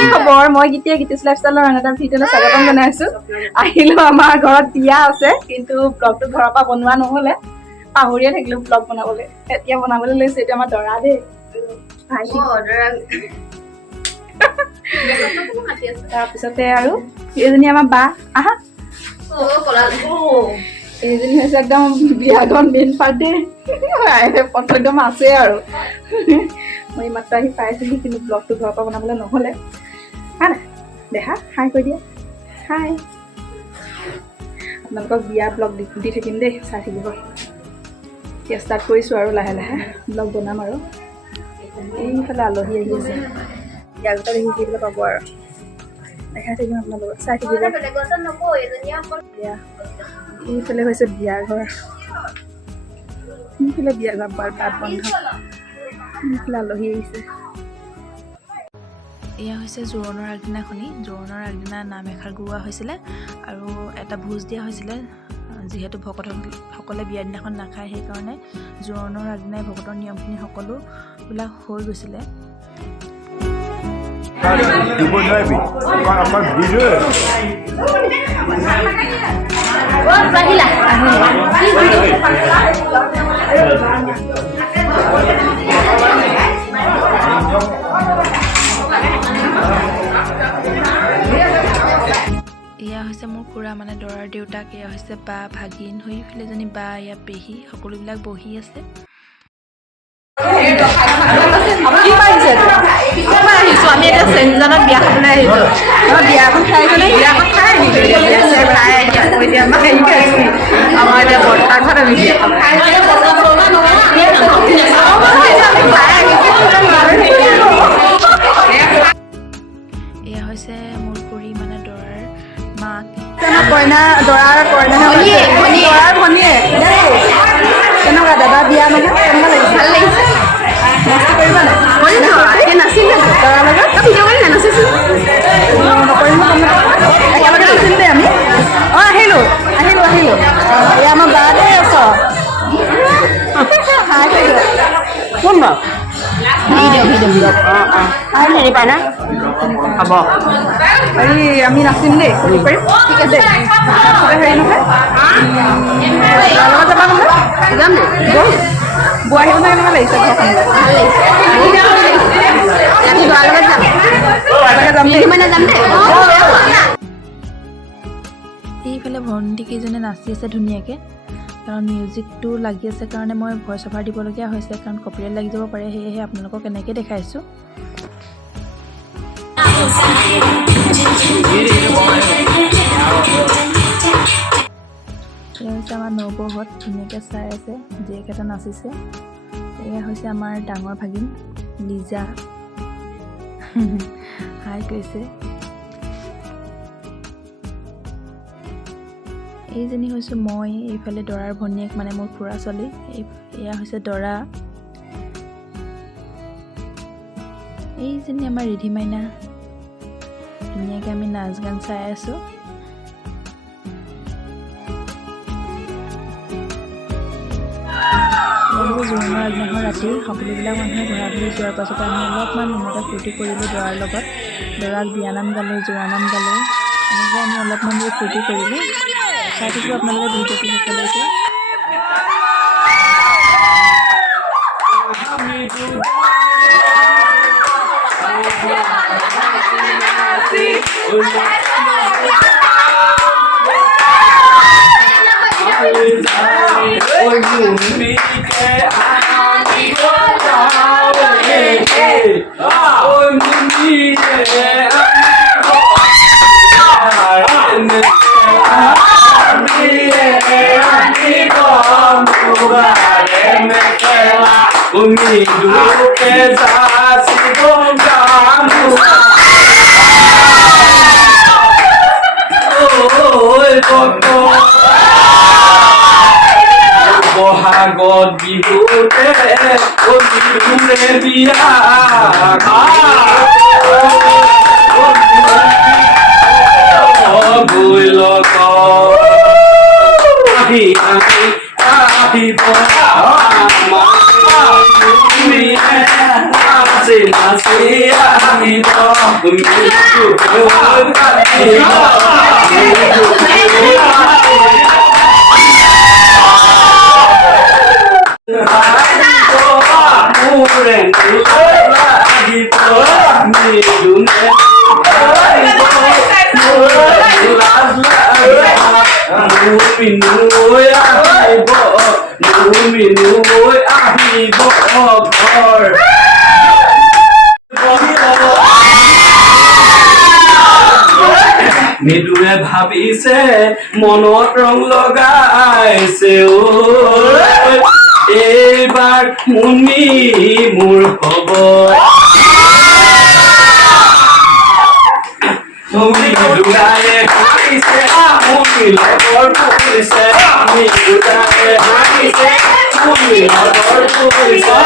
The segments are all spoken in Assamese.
কি খবৰ মই গীতিয়ে গীতিছ লাইফষ্টাইলৰ এটা ভিডিঅ'লৈ স্বাগতম জনাইছো আহিলো আমাৰ ঘৰত বিয়া আছে কিন্তু ব্লগটো ঘৰৰ পৰা বনোৱা নহলে পাহৰিয়ে থাকিলো ব্লগ বনাবলৈ এতিয়া বনাবলৈ লৈছে এটা আমাৰ দৰা দেই ভাইটি অৰ্ডাৰ তাৰপিছতে আৰু এজনী আমাৰ বা আহা এইজনী হৈছে একদম বিয়াখন মেইন পাৰ্ট দেই একদম আছে আৰু মই মাত্ৰ আহি পাইছিলো কিন্তু ব্লগটো ঘৰৰ পৰা বনাবলৈ নহ'লে হা দেখা হাই কৈ দিয়া হাই আপোনালোকক বিয়া ব্লগ দি থাকিম দেই চাই থাকিব এতিয়া ষ্টাৰ্ট কৰিছোঁ আৰু লাহে লাহে ব্লগ বনাম আৰু এইফালে আলহী আহি আছে বিয়া গোটা দেখি থাকিবলৈ পাব আৰু দেখাই থাকিম আপোনালোকক চাই থাকিব এইফালে হৈছে বিয়াৰ ঘৰ এইফালে বিয়া ঘৰ বাট বন্ধ এইফালে আলহী আহিছে এয়া হৈছে জোৰোণৰ আগদিনাখনি জোৰোণৰ আগদিনা নাম এষাৰ গোৱা হৈছিলে আৰু এটা ভোজ দিয়া হৈছিলে যিহেতু ভকতসকলে বিয়াৰ দিনাখন নাখায় সেইকাৰণে জোৰোণৰ আগদিনাই ভকতৰ নিয়মখিনি সকলোবিলাক হৈ গৈছিলে এয়া হৈছে মোৰ খুৰা মানে দৰাৰ দেউতাক এয়া হৈছে বা ভাগিন হৈফালে এজনী বা এয়া পেহী সকলোবিলাক বহি আছে আমি এতিয়া চেঞ্জনত বিয়া খাবলৈ আহিছোঁ বিয়াখন খাই গ'লে বিয়াখন খাই আমাৰ এতিয়া বৰ্তাৰ ঘৰত আমি বিয়া এয়া হৈছে মোৰ খুৰী মানে দৰাৰ মাক কইনা দৰাৰ কইনা দৰাৰ ভনীয়ে কেনেকুৱা দাদা বিয়া নহয় কেনেকুৱা লাগিছে ভাল লাগিছে মস্তি কৰিবা নাই নাছিলে দৰাৰ লগত নাচিছিল একেলগে নাছিল দেই আমি অঁ আহিলোঁ এয়া আমাৰ বা দেই আছ কোন বাৰু হেৰি পাই না হ'ব হেৰি আমি নাচিম দেই কৰিম ঠিক আছে হেৰি নহয় লগত যাবা নহয় যাম নে বোৱা আহিব নহয় কেনেকুৱা লাগিছে ঘৰখন এইফালে ভণ্টি কেইজনে নাচি আছে ধুনীয়াকৈ কাৰণ মিউজিকটো লাগি আছে কাৰণে মই ভইচ অভাৰ দিবলগীয়া হৈছে কাৰণ কপিৰাইট লাগি যাব পাৰে সেয়েহে আপোনালোকক এনেকৈ দেখাইছোঁ এয়া হৈছে আমাৰ নবৌহঁত ধুনীয়াকৈ চাই আছে জীয়েক এটা নাচিছে এয়া হৈছে আমাৰ ডাঙৰ ভাগিন লিজা হাই কৈছে এইজনী হৈছোঁ মই এইফালে দৰাৰ ভনীয়েক মানে মোৰ খুৰা ছোৱালী এয়া হৈছে দৰা এইজনী আমাৰ ৰিধি মাইনা ধুনীয়াকৈ আমি নাচ গান চাই আছোঁ জোৰোণৰ আগদিনাখন ৰাতি সকলোবিলাক মানুহে ঘৰা ঘূৰি যোৱাৰ পাছতে আমি অলপমান মনতে ফূৰ্তি কৰিলোঁ দৰাৰ লগত দৰাক বিয়ানাম গালোঁ জোৰানাম গালোঁ এনেকৈ আমি অলপমান দেৰি ফূৰ্তি কৰিলোঁ চাই থাকিব আপোনালোকে ভিডিঅ'টো শেষলৈকে বহাগত বিহুতে বিহুৰে বিয়া গৈ লগ আহি আহি আহিব নাচি নাচি আহিব মৃদুৰে ভাবিছে মনত ৰং লগাইছে এইবাৰ মুনি মোৰ হব মৃদুৰায়ে ভাবিছে মুনি লগৰ পৰিছে মৃদুৰায়ে ভাবিছে মুনি লগৰ পৰিছে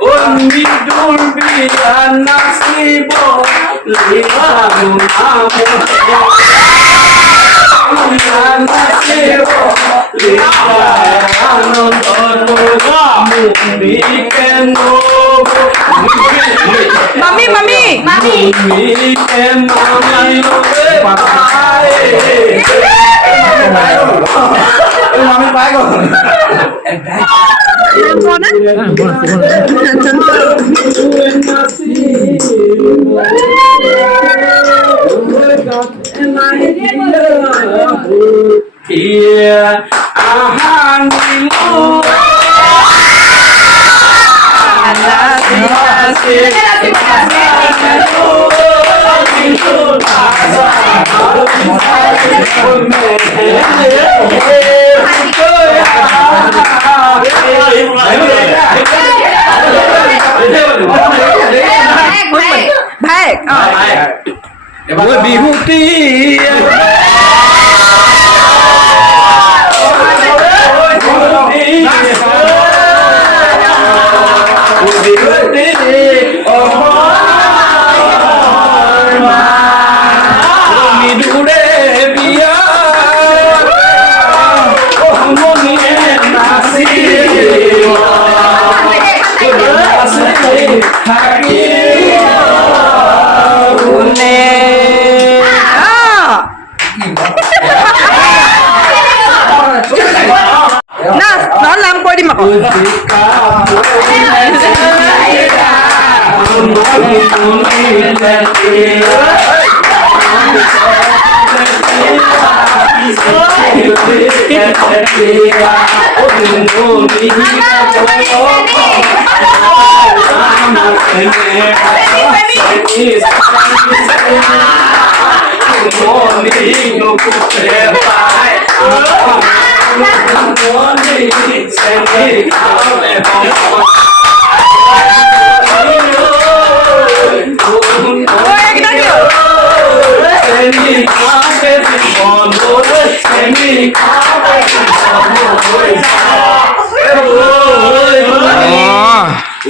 Onidul biya nasibo lihamu namu nasibo lihamu namu mikeno Mami, mami, mami. mikeno Mami bye go. বিহুতি মৃদুৰে বিয়া মনিয়ে নাচি থাকি নাম কৈ দিম আকৌ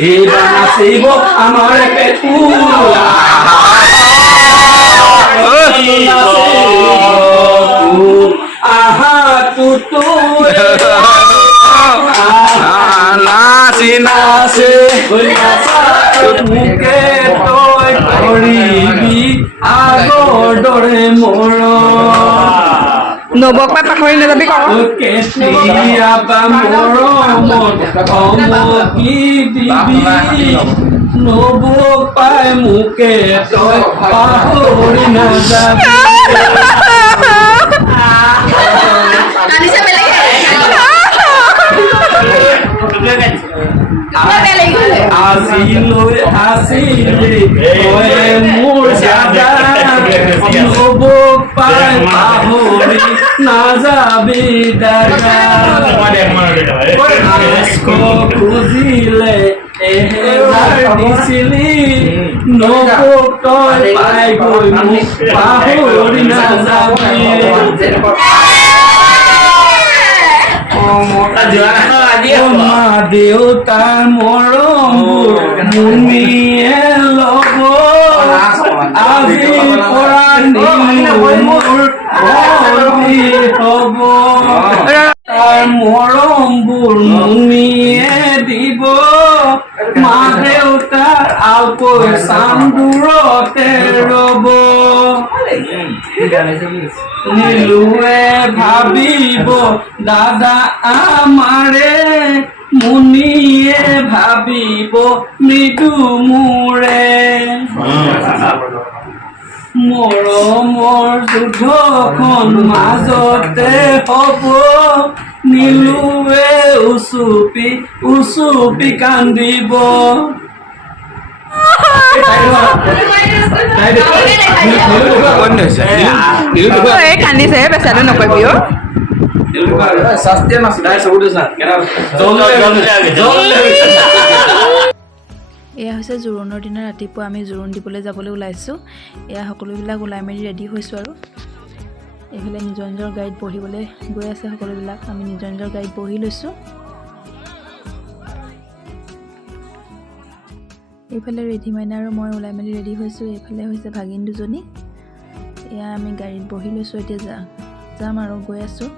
এইবাৰ নাচিব আমাৰ পেটুলা আহা তুতু নাচি নাচে মুকে তই কৰিবি আগৰ দৰে মোৰ নবক পাই পাহৰি নাযাবি ক কেতিয়াবা মৰমত ধমকি দিবি নবক পাই মোকে তই পাহৰি নাযাবি আজিলৈ আছিলি তই মোৰ দাদা নবক পাই পাহৰি নাযাবি দাদা খুজিলে এহেজাৰ দিছিলি নবৌক তই পাই গৈ মোক পাহৰি নাযাবি মা দেউতাৰ মৰমবোৰ মুনিয়ে ল'ব আজিৰ পৰা মোৰ বন্দী হ'ব তাৰ মৰমবোৰ মুনিয়ে দিব মা দেউতাৰ আলকৈ চাম দূৰতে ৰ'ব নীলুৱে ভাবিব দাদা আমাৰে মুনিয়ে ভাবিব মৃদু মোৰে মৰমৰ যুদ্ধখন মাজতে হ'ব নীলুৱে উচুপি কান্দিব কান্দিছে বেচাটো নকবি অ এয়া হৈছে জোৰোণৰ দিনা ৰাতিপুৱা আমি জোৰোণ দিবলৈ যাবলৈ ওলাইছোঁ এয়া সকলোবিলাক ওলাই মেলি ৰেডি হৈছোঁ আৰু এইফালে নিজৰ নিজৰ গাড়ীত বহিবলৈ গৈ আছে সকলোবিলাক আমি নিজৰ নিজৰ গাড়ীত বহি লৈছোঁ এইফালে ৰেডি মাইনা আৰু মই ওলাই মেলি ৰেডি হৈছোঁ এইফালে হৈছে ভাগিন দুজনী এয়া আমি গাড়ীত বহি লৈছোঁ এতিয়া যাম আৰু গৈ আছোঁ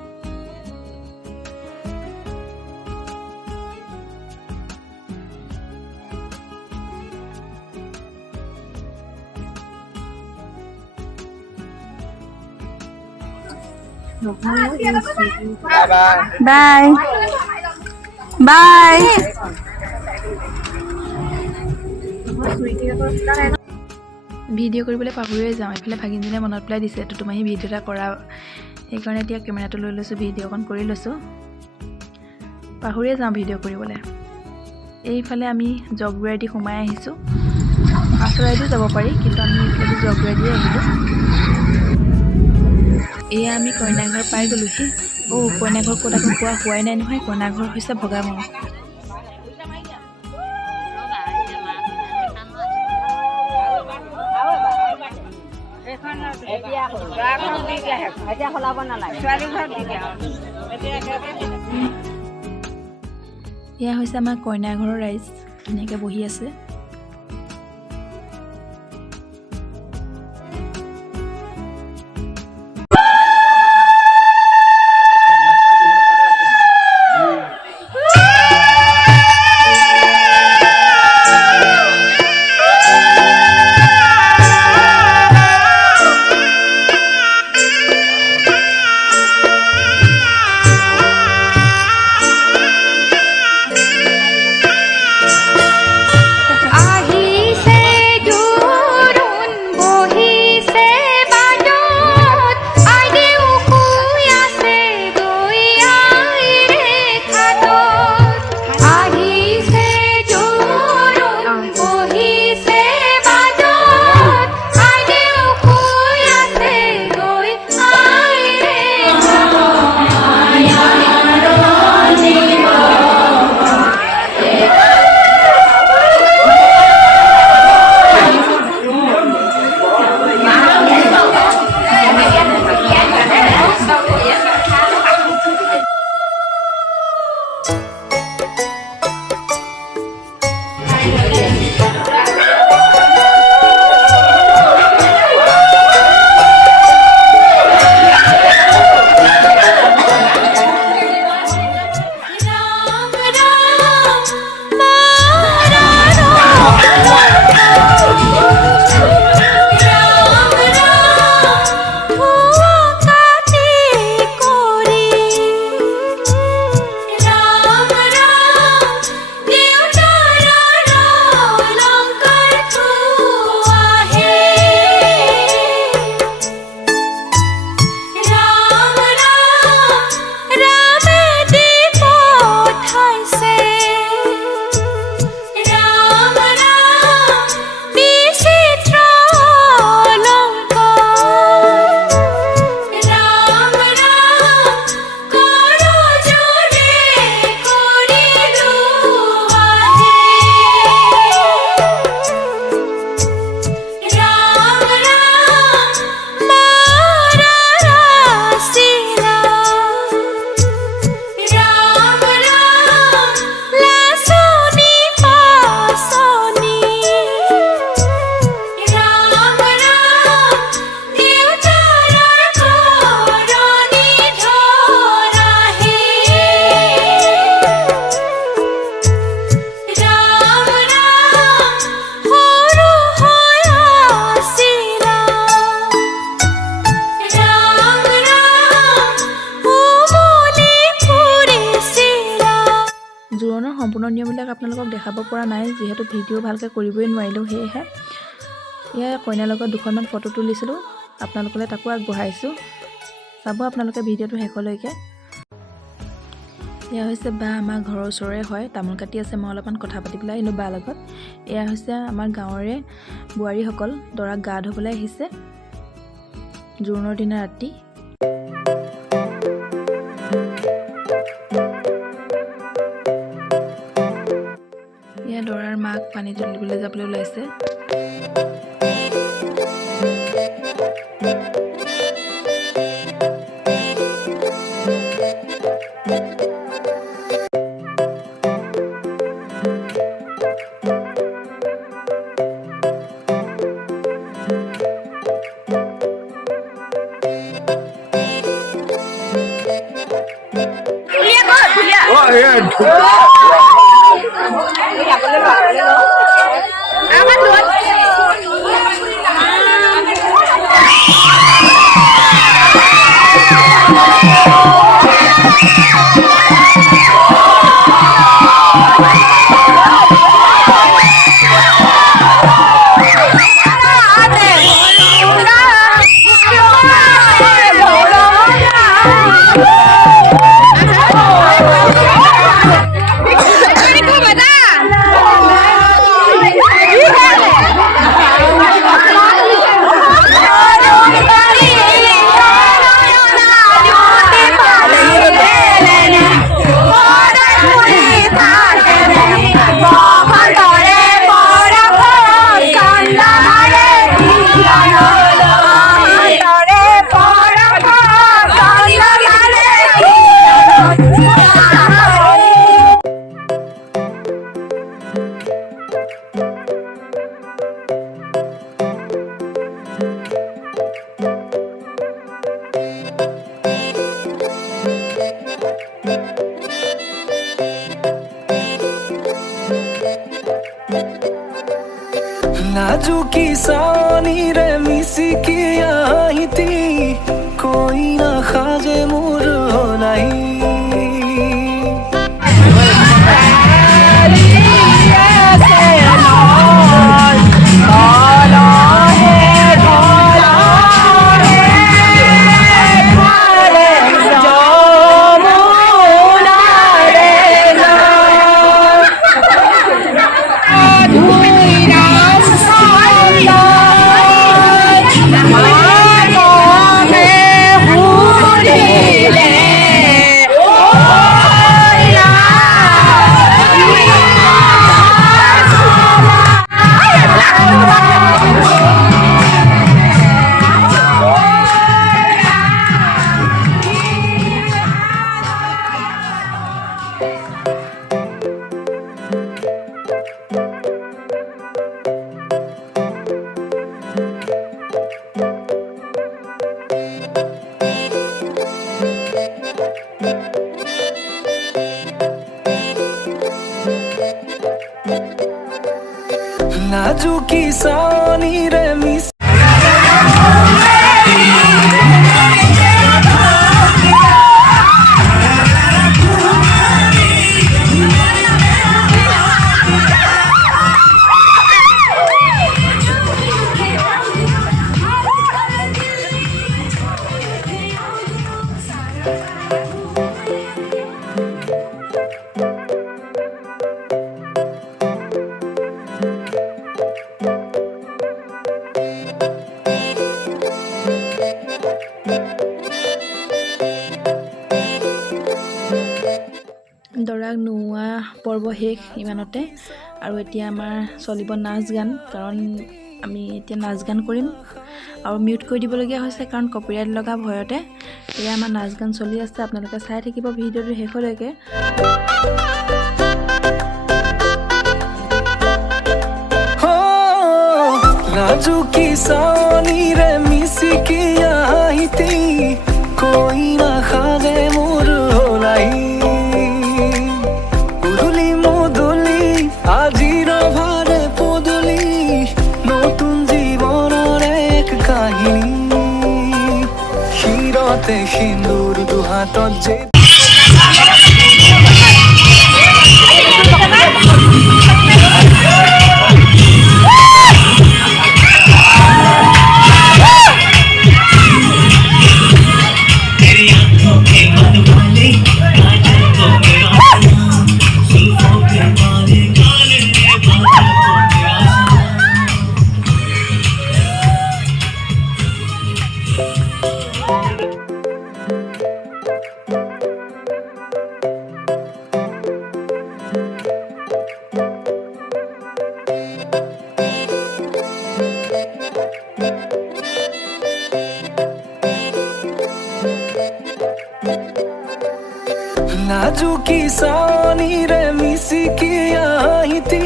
বাই বাই ভিডিঅ' কৰিবলৈ পাহৰিয়ে যাওঁ এইফালে ভাগিনজনীয়ে মনত পেলাই দিছে তো তুমি ভিডিঅ' এটা কৰা সেইকাৰণে এতিয়া কেমেৰাটো লৈ লৈছোঁ ভিডিঅ' অকণ কৰি লৈছোঁ পাহৰিয়ে যাওঁ ভিডিঅ' কৰিবলৈ এইফালে আমি জগগুৰাইদি সোমাই আহিছোঁ আচৰাইদিও যাব পাৰি কিন্তু আমি এইফালে জগগুৰাইদি আহিলোঁ এয়া আমি কইনাঘৰ পাই গ'লোহি কইনাঘৰ ক'ত আকৌ কোৱা হোৱাই নাই নহয় কইনাঘৰ হৈছে ভগামৰা এয়া হৈছে আমাৰ কইনাঘৰৰ ৰাইজ ধুনীয়াকৈ বহি আছে সম্পূৰ্ণ নিয়মবিলাক আপোনালোকক দেখাব পৰা নাই, যিহেতু ভিডিঅ' ভালকৈ কৰিবই নোৱাৰিলোঁ। সেয়েহে এয়া কইনাৰ লগত দুখনমান ফটো তুলিছিলোঁ, আপোনালোকলৈ তাকো আগবঢ়াইছোঁ। চাব আপোনালোকে ভিডিঅ'টো শেষলৈকে। এয়া হৈছে বা আমাৰ ঘৰৰ ওচৰৰে হয়, তামোল কাটি আছে। মই অলপমান কথা পাতি পেলাই আহিলোঁ বাৰ লগত। এয়া হৈছে আমাৰ গাঁৱৰে বোৱাৰীসকল, দৰাক গা ধুবলৈ আহিছে জোৰোণৰ দিনা ৰাতি। এয়া দৰাৰ মাক পানী তুলিবলৈ যাবলৈ ওলাইছে। नाजुकी सानी रे मिसिकी आई थी कोई ना खाजे मुर हो नहीं नाजुकी सानी रे मिस দৰাক নোৱা পৰ্ব শেষ ইমানতে। আৰু এতিয়া আমাৰ চলিব নাচ গান, কাৰণ আমি এতিয়া নাচ গান কৰিম। আৰু মিউট কৰি দিবলগীয়া হৈছে কাৰণ কপিৰাইট লগা ভয়তে। এয়া আমাৰ নাচ গান চলি আছে, আপোনালোকে চাই থাকিব ভিডিঅ'টো শেষলৈকে। नाजुकी सानी रे मिसिकी आई थी कोई ना खाजे मुर हो नहीं উদুলি মুদুলি আজিৰ ভাৰে পদুলি নতুন জীৱনৰ এক কাহিনী শিৰতে সিন্দুৰ দুহাতত যে লাজুকী চাৱনিৰে মিচিকি আহিতি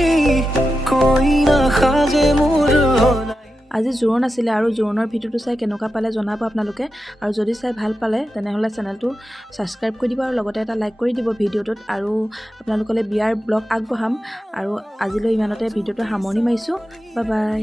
কৈ নাসাজে মোৰ হলাই। আজি জোৰোণ আছিলে আৰু জোৰোণৰ ভিডিঅ'টো চাই কেনেকুৱা পালে জনাব আপোনালোকে আৰু যদি চাই ভাল পালে তেনেহ'লে চেনেলটো ছাবস্ক্ৰাইব কৰি দিব আৰু লগতে এটা লাইক কৰি দিব ভিডিঅ'টোত আৰু আপোনালোকলৈ বিয়াৰ ব্লগ আগবঢ়াম আৰু আজিলৈ ইমানতে ভিডিঅ'টো সামৰণি মাৰিছোঁ বাই বাই।